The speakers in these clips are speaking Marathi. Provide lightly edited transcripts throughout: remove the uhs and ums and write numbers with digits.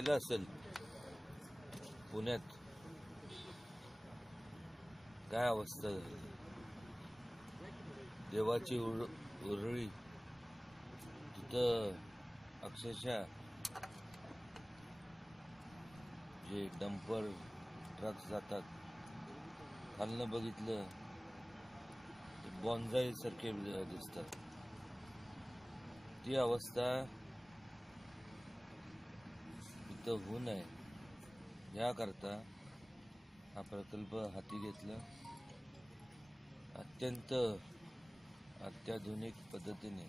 पाहिलं असेल पुण्यात काय अवस्था झाली. देवाची उरळी तिथं अक्षरशः जे डंपर ट्रक्स जातात, खालनं बघितलं बॉन्जाई सारखे दिसतात. ती अवस्था इथं होऊ नये याकरता हा प्रकल्प हाती घेतला. अत्यंत अत्याधुनिक पद्धतीने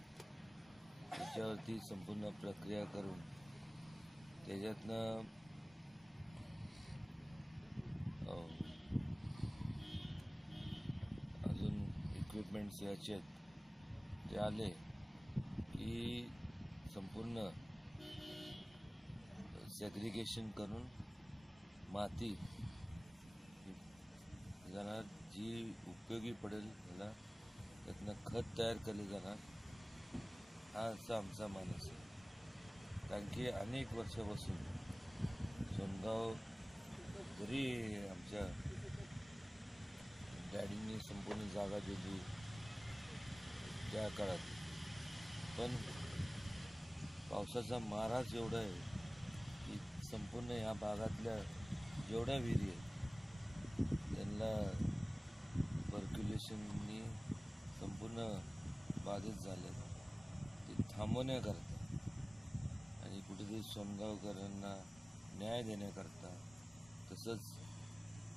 त्याच्यावरती संपूर्ण प्रक्रिया करून त्याच्यातनं अजून इक्विपमेंट्स याचे आहेत ते आले की संपूर्ण सेग्रिगेशन करून माती जाणार, जी उपयोगी पडेल त्याला त्यातनं खत तयार केले जाणार. हा असा आमचा मानस आहे. कारण की अनेक वर्षापासून सोनगाव जरी आमच्या डॅडींनी संपूर्ण जागा दिली त्या काळात, पण पावसाचा माराच एवढा आहे की संपूर्ण ह्या भागातल्या जेवढ्या विहिरी आहेत त्यांना पर्क्युलेशननी संपूर्ण बाधित झाले. ते थांबवण्याकरता आणि कुठेतरी सोनगावकरांना न्याय देण्याकरता, तसंच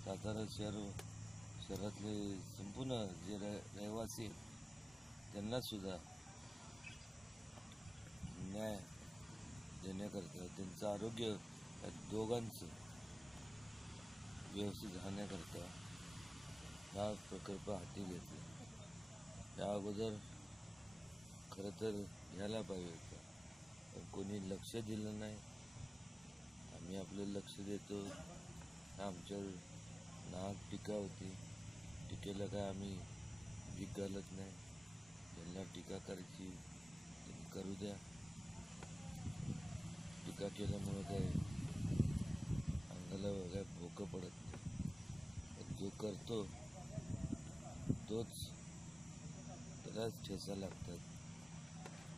सातारा शहरातले संपूर्ण जे रहिवासी त्यांनासुद्धा न्याय देण्याकरता, त्यांचं आरोग्य या दोघांचं व्यवस्थित राहण्याकरता हा प्रकल्प हाती घेतला. या अगोदर खरं तर घ्यायला पाहिजे होता, पण कोणी लक्ष दिलं नाही. आम्ही आपलं लक्ष देतो, आमच्यावर नाहक टीका होती. टीकेला काय आम्ही भीक घालत नाही. ज्यांना टीका करायची त्यांनी करू द्या. टीका केल्यामुळं काय अंगाला काय भोकं पडत नाही. जो करतो तोच त्यालाच ठेचा लागतात.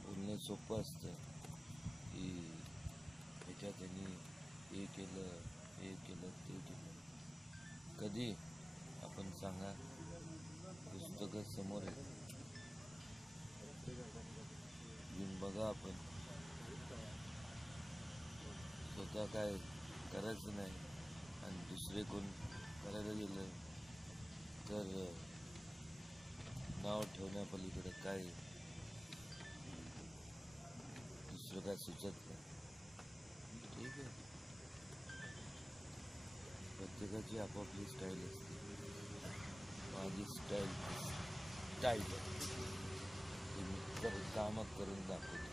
बोलणं सोपं असतं की ह्याच्यात त्यांनी हे केलं, ते केलं. कधी आपण सांगा, पुस्तकं समोर आहे, येऊन बघा. आपण स्वतः काय करायचं नाही आणि दुसरे कोण करायला गेलं तर नाव ठेवण्यापलीकडे काय दुसरं काय सुचत नाही. ठीक आहे, प्रत्येकाची आपापली स्टाईल असते. माझी स्टाईल मी कामं करून दाखवतो.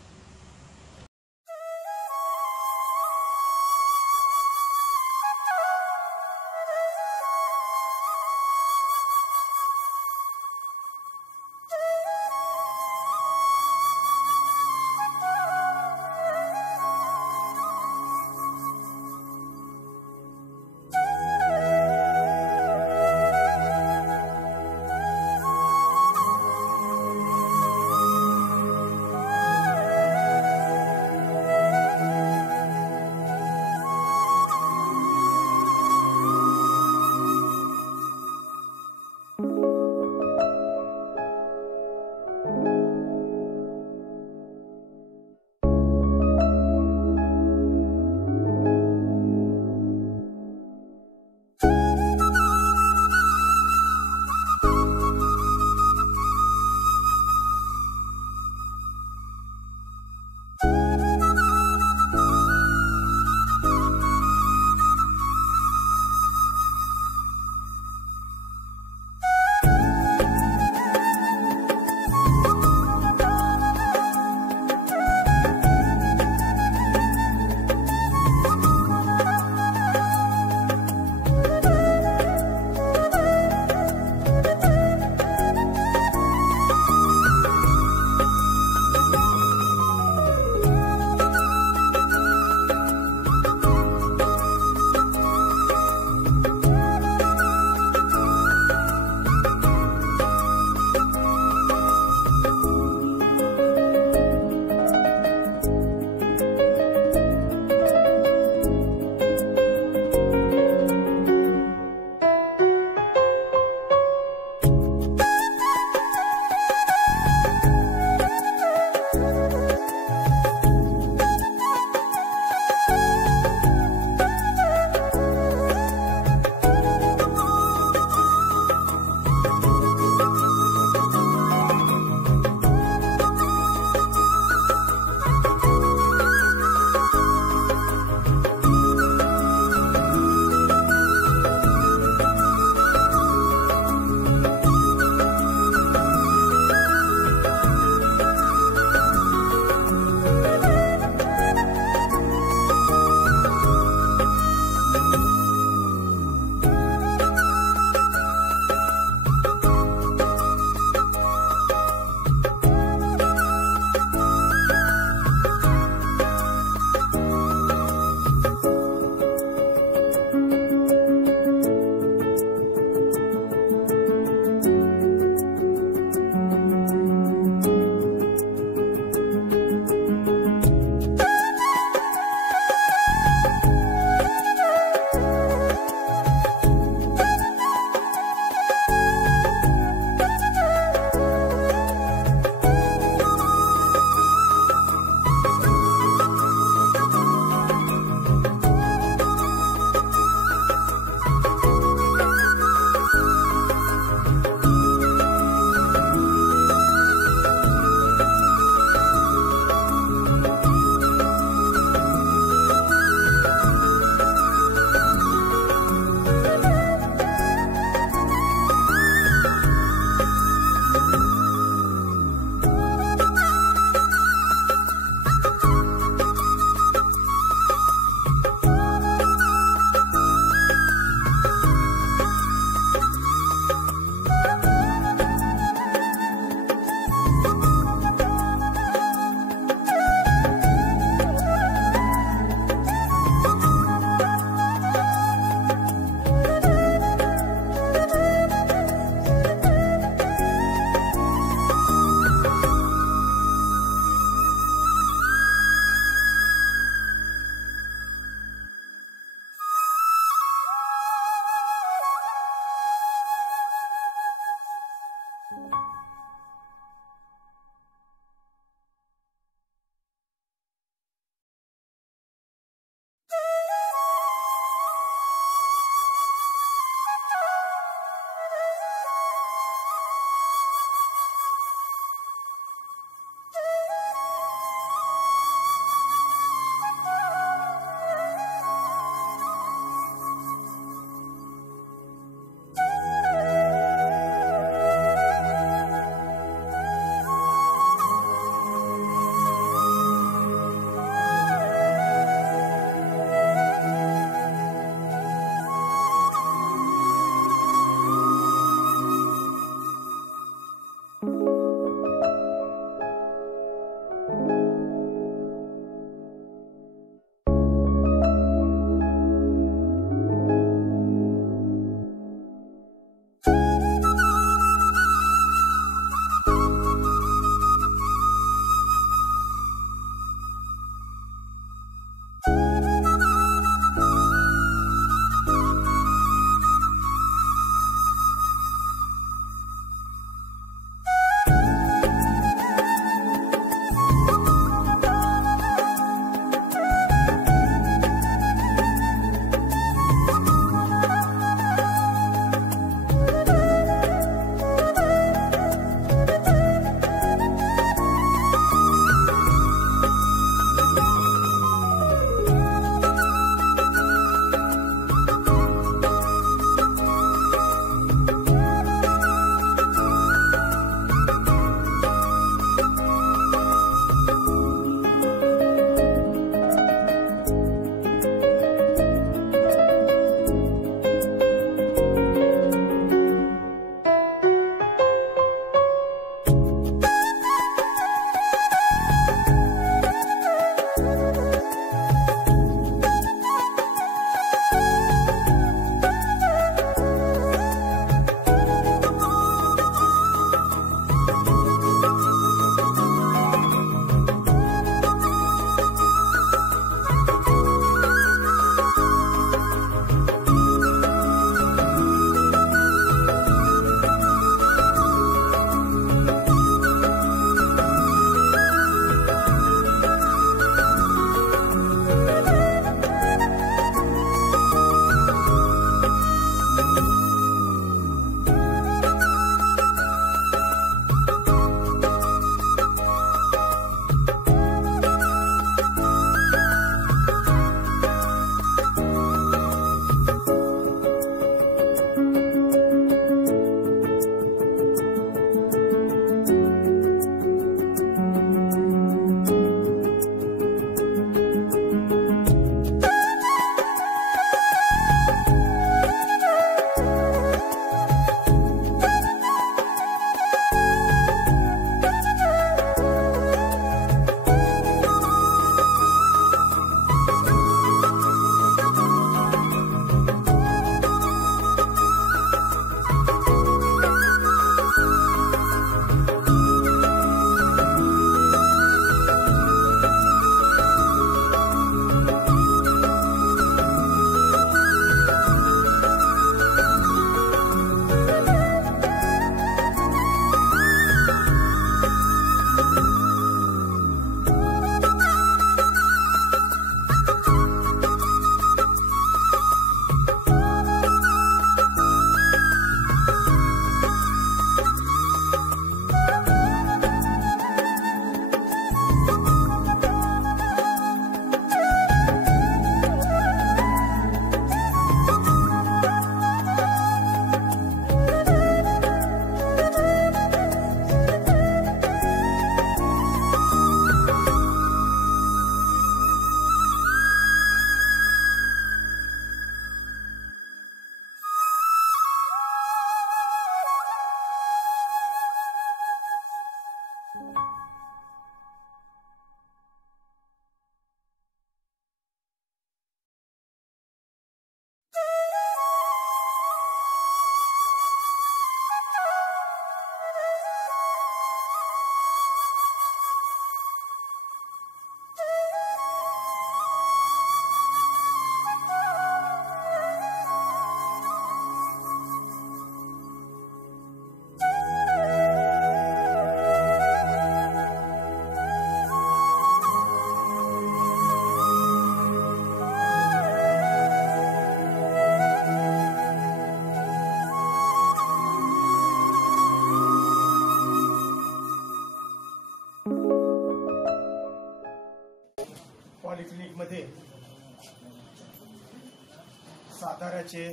साताऱ्याचे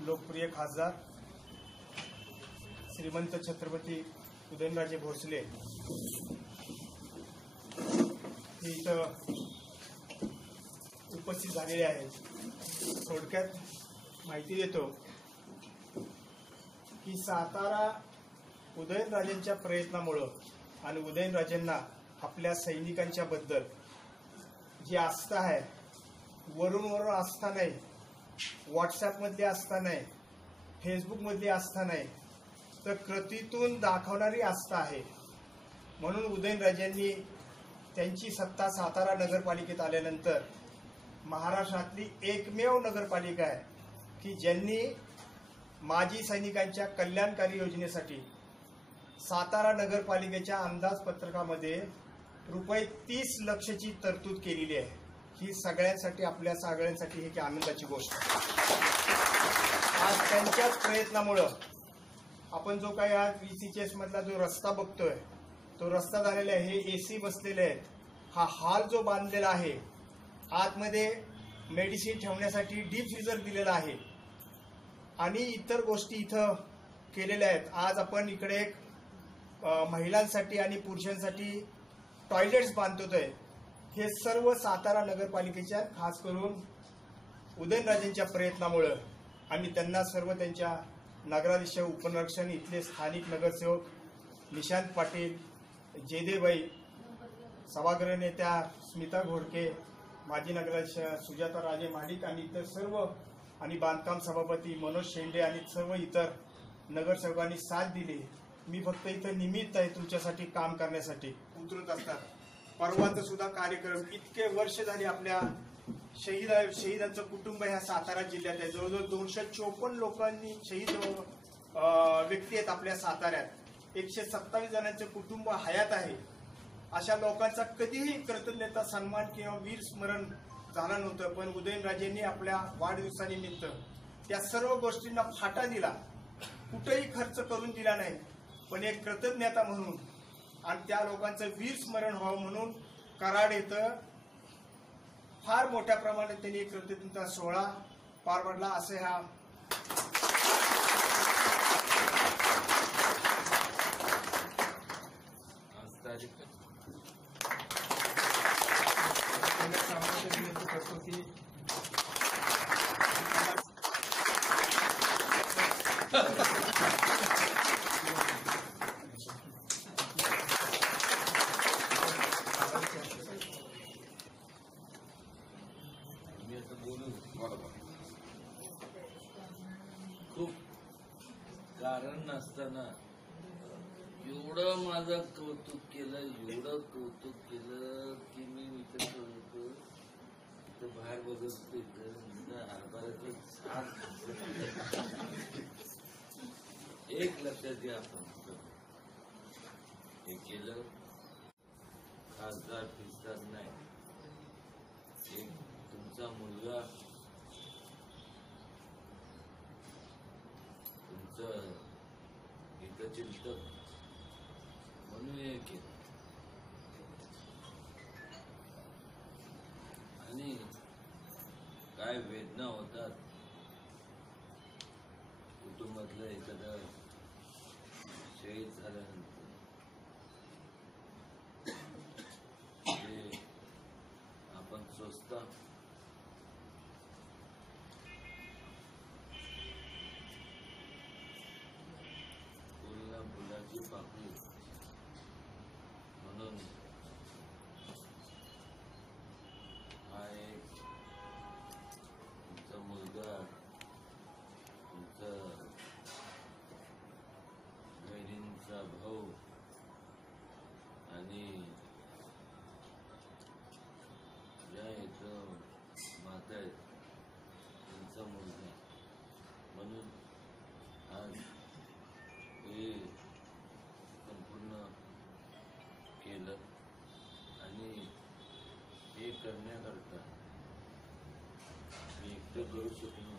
लोकप्रिय खासदार श्रीमंत छत्रपती उदयनराजे भोसले हे इथं उपस्थित झालेले आहेत। थोडक्यात माहिती देतो की सातारा उदयनराजेंच्या प्रयत्नामुळं आणि उदयनराजेंना आपल्या सैनिकांच्या बद्दल जी आस्था आहे, वरून आस्था नाही, व्हॉट्सॲपमधली आस्था नाही, फेसबुकमधली आस्था नाही, तर कृतीतून दाखवणारी आस्था आहे। म्हणून उदयनराजेंनी त्यांची सत्ता सातारा नगरपालिकेत आल्यानंतर महाराष्ट्रातली एकमेव नगरपालिका आहे की ज्यांनी माजी सैनिकांच्या कल्याणकारी योजनेसाठी सातारा नगरपालिकेच्या अंदाजपत्रकामध्ये ₹30 लाखाची तरतूद केलेली आहे। ही सगळ्यांसाठी, आपल्या सगळ्यांसाठी ही आनंदाची गोष्ट आहे। आज त्यांच्याच प्रयत्नामुळं आपण जो काही आज VCCS मधला जो रस्ता बघतोय तो रस्ता झालेला आहे। हे AC बसलेले आहेत। हा हॉल जो बांधलेला आहे, आतमध्ये मेडिसिन ठेवण्यासाठी डीप फ्रीजर दिलेला आहे आणि इतर गोष्टी इथं केलेल्या आहेत। आज आपण इकडे एक महिलांसाठी आणि पुरुषांसाठी टॉयलेट्स बांधतोय। हे सर्व सातारा नगरपालिकेच्या खास करून उदयनराजेंच्या प्रयत्नामुळे आणि त्यांना सर्व त्यांच्या नगराध्यक्ष, उपनगराध्यक्ष, इथले स्थानिक नगरसेवक निशांत पाटील, जयदेवबाई, सभागृह नेत्या स्मिता घोडके, माजी नगराध्यक्ष सुजाता राजे महाडिक आणि इतर सर्व आणि बांधकाम सभापती मनोज शेंडे आणि सर्व इतर नगरसेवकांनी साथ दिली। मी फक्त इथं निमित्त आहे तुमच्यासाठी काम करण्यासाठी। उतरत असतात परवाचा सुद्धा कार्यक्रम इतके वर्ष झाली आपल्या शहीदांचं कुटुंब ह्या सातारा जिल्ह्यात आहे। जवळजवळ 254 लोकांनी शहीद व्यक्ती आहेत आपल्या साताऱ्यात। 127 जणांचं कुटुंब हयात आहे। अशा लोकांचा कधीही कृतज्ञता, सन्मान किंवा वीर स्मरण झालं नव्हतं, पण उदयनराजेंनी आपल्या वाढदिवसानिमित्त त्या सर्व गोष्टींना फाटा दिला, कुठेही खर्च करून दिला नाही, पण एक कृतज्ञता म्हणून आणि त्या लोकांचं वीर स्मरण व्हावं म्हणून कराड येथं फार मोठ्या प्रमाणात त्यांनी कृतज्ञता सोहळा पार पडला। असे हा करतो की खूप कारण नसताना एवढं माझं कौतुक केलं, एवढं कौतुक केलं की मी इथे होतो, इथं बाहेर बघत इथं हरभऱ्याचं एक लक्षात घ्या, आपण हे केलं खासदार फिसदार नाही, एक तुमचा मुलगा, तुमचं हितचिंतक म्हणून हे केलं। आणि काय वेदना होतात कुटुंबातलं एखादं शहीद झाल्यानंतर, ते आपण सोचता फुलाची पाकळी म्हणून हा एक तुमचा मुलगा, तुमचा बहिणींचा भाऊ आणि ज्या इथं माता आहेत त्यांचा मुलगा म्हणून आज हे संपूर्ण केलं। आणि हे करण्याकरता मी एकटं करू शकलो,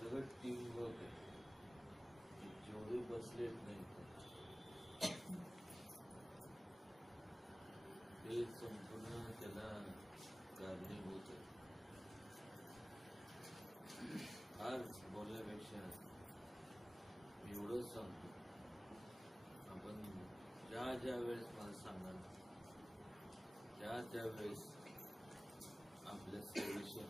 सगळं टीमवर्क आहे। जेवढे बसलेत नाही ते संपूर्ण त्याला कारणीभूत आहे। सांगतो, आपण ज्या वेळेस मला सांगाल त्या वेळेस आपल्या सेवेशी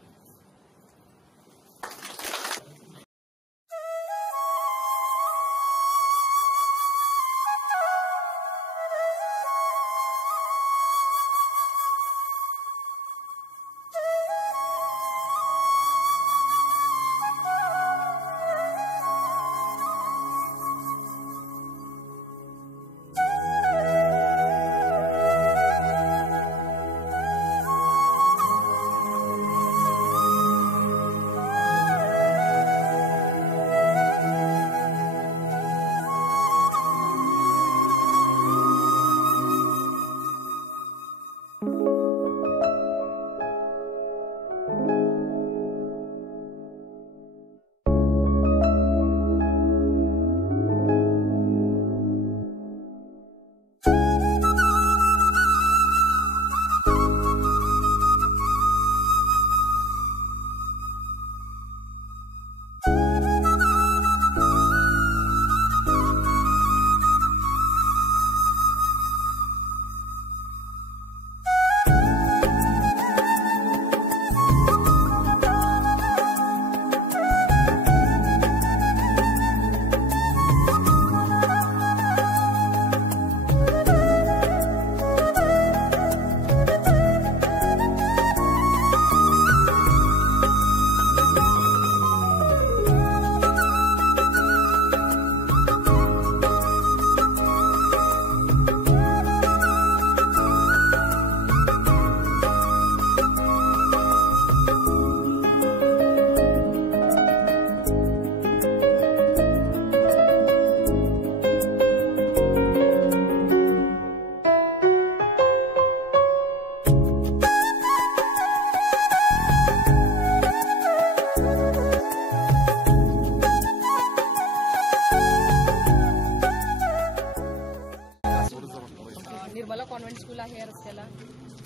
निर्मला कॉन्व्हेंट स्कूल आहे या रस्त्याला.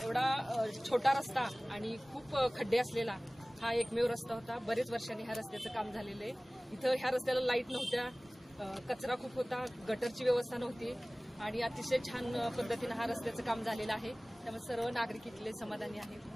एवढा छोटा रस्ता आणि खूप खड्डे असलेला हा एकमेव रस्ता होता. बरेच वर्षांनी ह्या रस्त्याचं काम झालेलं आहे. इथं ह्या रस्त्याला लाईट नव्हत्या, कचरा खूप होता, गटरची व्यवस्था नव्हती आणि अतिशय छान पद्धतीनं हा रस्त्याचं काम झालेलं आहे. त्यामुळे सर्व नागरिक इथले समाधानी आहेत.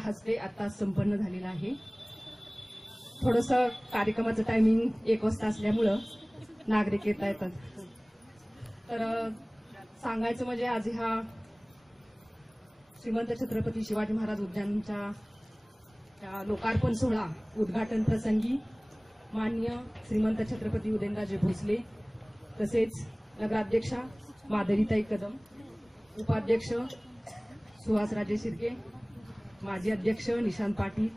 हस्ते आता संपन्न झालेला आहे. थोडंसं कार्यक्रमाचं टायमिंग 1 वाजता असल्यामुळं नागरिक येता येतात. तर सांगायचं म्हणजे आज ह्या श्रीमंत छत्रपती शिवाजी महाराज उद्यानच्या त्या लोकार्पण सोहळा उद्घाटन प्रसंगी माननीय श्रीमंत छत्रपती उदयनराजे भोसले, तसेच नगराध्यक्षा माधवीताई कदम, उपाध्यक्ष सुहासराजे शिर्के, माजी अध्यक्ष निशांत पाटील,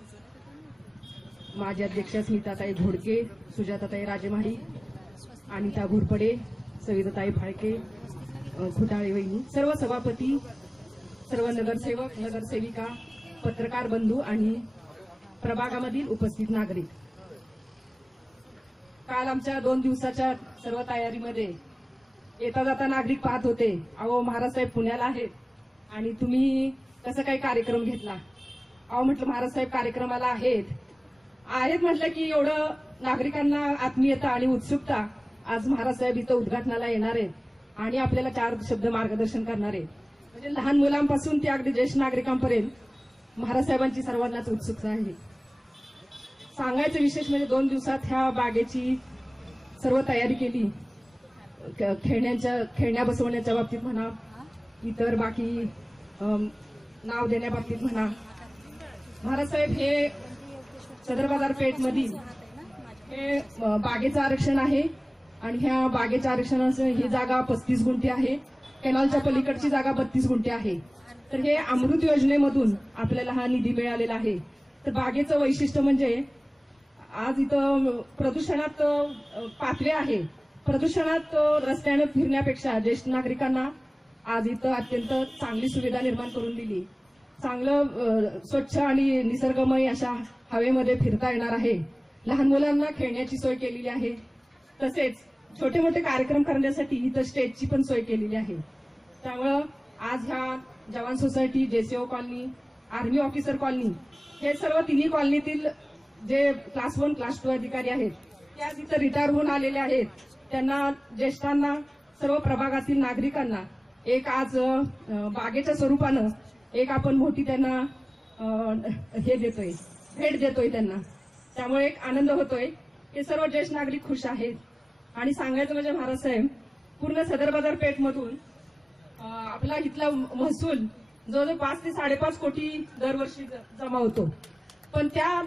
माजी अध्यक्ष स्मिताताई घोडके, सुजाताताई राजेमाडी, अनिता घोरपडे, सविताताई फाळके, खुटाळे वहिनी, सर्व सभापती, सर्व नगरसेवक, नगरसेविका, पत्रकार बंधू आणि प्रभागामधील उपस्थित नागरिक. काल आमच्या 2 दिवसाच्या सर्व तयारीमध्ये येता जाता नागरिक पाहत होते, अहो महाराज साहेब पुण्याला आहेत आणि तुम्ही कसं काही कार्यक्रम घेतला. अहो म्हटलं महाराज साहेब कार्यक्रमाला आहेत म्हटलं की एवढं नागरिकांना आत्मीयता आणि उत्सुकता. आज महाराज साहेब इथं उद्घाटनाला येणार आहेत आणि आपल्याला 4 शब्द मार्गदर्शन करणार आहेत. म्हणजे लहान मुलांपासून ते अगदी ज्येष्ठ नागरिकांपर्यंत महाराज साहेबांची सर्वांनाच उत्सुकता आहे. सांगायचं विशेष म्हणजे 2 दिवसात ह्या बागेची सर्व तयारी केली. खेळण्या बसवण्याच्या बाबतीत म्हणा, इतर बाकी नाव देण्याबाबतीत म्हणा, महाराज साहेब हे सदर बाजारपेठमधील हे बागेचं आरक्षण आहे आणि ह्या बागेच्या आरक्षणाचं ही जागा 35 गुंठे आहे. कॅनॉलच्या पलीकडची जागा 32 गुंठे आहे. तर हे अमृत योजनेमधून आपल्याला हा निधी मिळालेला आहे. तर बागेचं वैशिष्ट्य म्हणजे आज इथं प्रदूषणात पातळी आहे. प्रदूषणात रस्त्याने फिरण्यापेक्षा ज्येष्ठ नागरिकांना आज इथं अत्यंत चांगली सुविधा निर्माण करून दिली. चांगलं स्वच्छ आणि निसर्गमय अशा हवेमध्ये फिरता येणार आहे. लहान मुलांना खेळण्याची सोय केलेली आहे. तसेच छोटे मोठे कार्यक्रम करण्यासाठी इथं स्टेजची पण सोय केलेली आहे. त्यामुळं आज ह्या जवान society, JCO colony, army officer colony हे सर्व तिन्ही कॉलनीतील जे क्लास 1, क्लास 2 अधिकारी आहेत ते आज इथं रिटायर होऊन आलेले आहेत. त्यांना ज्येष्ठांना, सर्व प्रभागातील नागरिकांना एक आज बागेच्या स्वरूपानं एक आपण मोठी त्यांना हे देतोय, भेट देतोय त्यांना. त्यामुळे एक आनंद होतोय की सर्व ज्येष्ठ नागरिक खुश आहेत. आणि सांगायचं म्हणजे महाराज साहेब पूर्ण सदर बाजारपेठमधून आपला इथला महसूल जवळजवळ 5 ते 5.5 कोटी दरवर्षी जमा होतो. पण त्या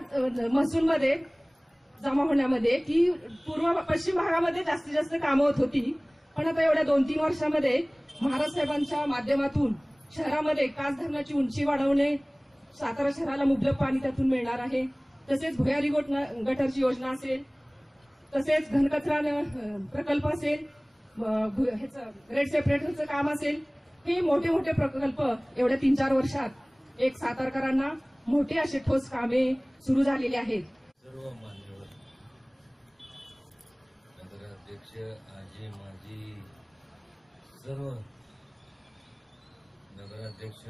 महसूलमध्ये जमा होण्यामध्ये की पूर्व पश्चिम भागामध्ये जास्तीत जास्त कामं होत होती. पण आता एवढ्या 2-3 वर्षामध्ये महाराज साहेबांच्या माध्यमातून शहरामध्ये कास धरणाची उंची वाढवणे, सातारा शहराला मुबलक पाणी त्यातून मिळणार आहे. तसेच भुयारी गटरची योजना असेल, तसेच घनकचरा प्रकल्प असेल, ग्रेड सेपरेटरचं काम असेल, हे मोठे मोठे प्रकल्प एवढ्या 3-4 वर्षात एक सातारकरांना मोठे असे ठोस कामे सुरू झालेली आहेत. सर्व मान्यवर, नगराध्यक्ष, आजी माजी, सर्व नगराध्यक्ष,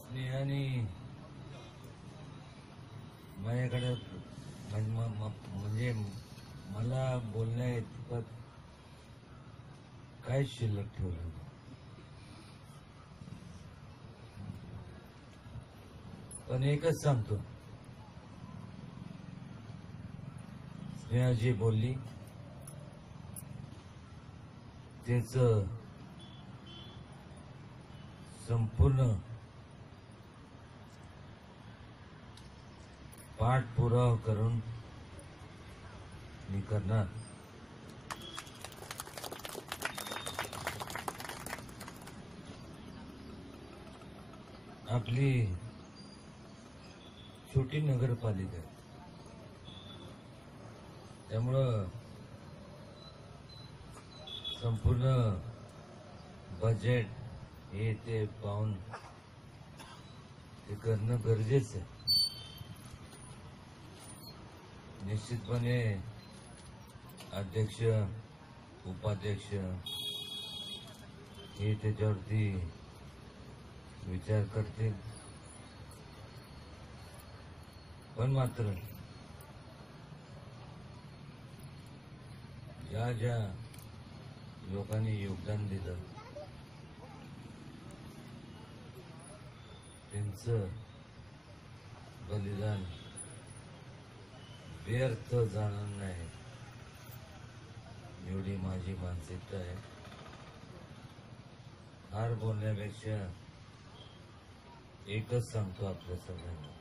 स्नेहाने माझ्याकडे म्हणजे मला बोलण्या इतपत काय शिल्लक ठेवलं. पण एकच सांगतो, स्नेहाजी बोलली त्याच संपूर्ण पाठपुरावा करून मी करणार. आपली छोटी नगरपालिका आहे, त्यामुळं संपूर्ण बजेट हे ते पाहून ते करणं गरजेचं आहे. निश्चितपणे अध्यक्ष, उपाध्यक्ष हे त्याच्यावरती विचार करतील. पण मात्र ज्या ज्या लोकांनी योगदान दिलं त्यांचं बलिदान व्यर्थ जाणार नाही एवढी माझी मानसिकता आहे. हार बोलण्यापेक्षा एकच सांगतो आपल्या सगळ्यांना,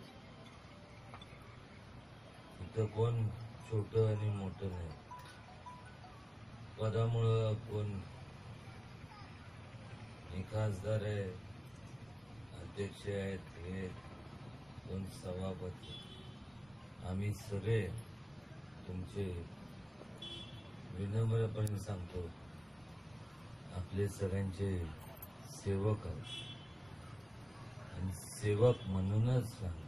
इथं कोण छोटं आणि मोठं नाही. पदामुळं कोण हे खासदार आहे, अध्यक्ष आहेत, हे कोण सभापती. आम्ही सगळे तुमचे विनम्रपणे सांगतो, आपले सगळ्यांचे सेवक आहोत आणि सेवक म्हणूनच सांगतो.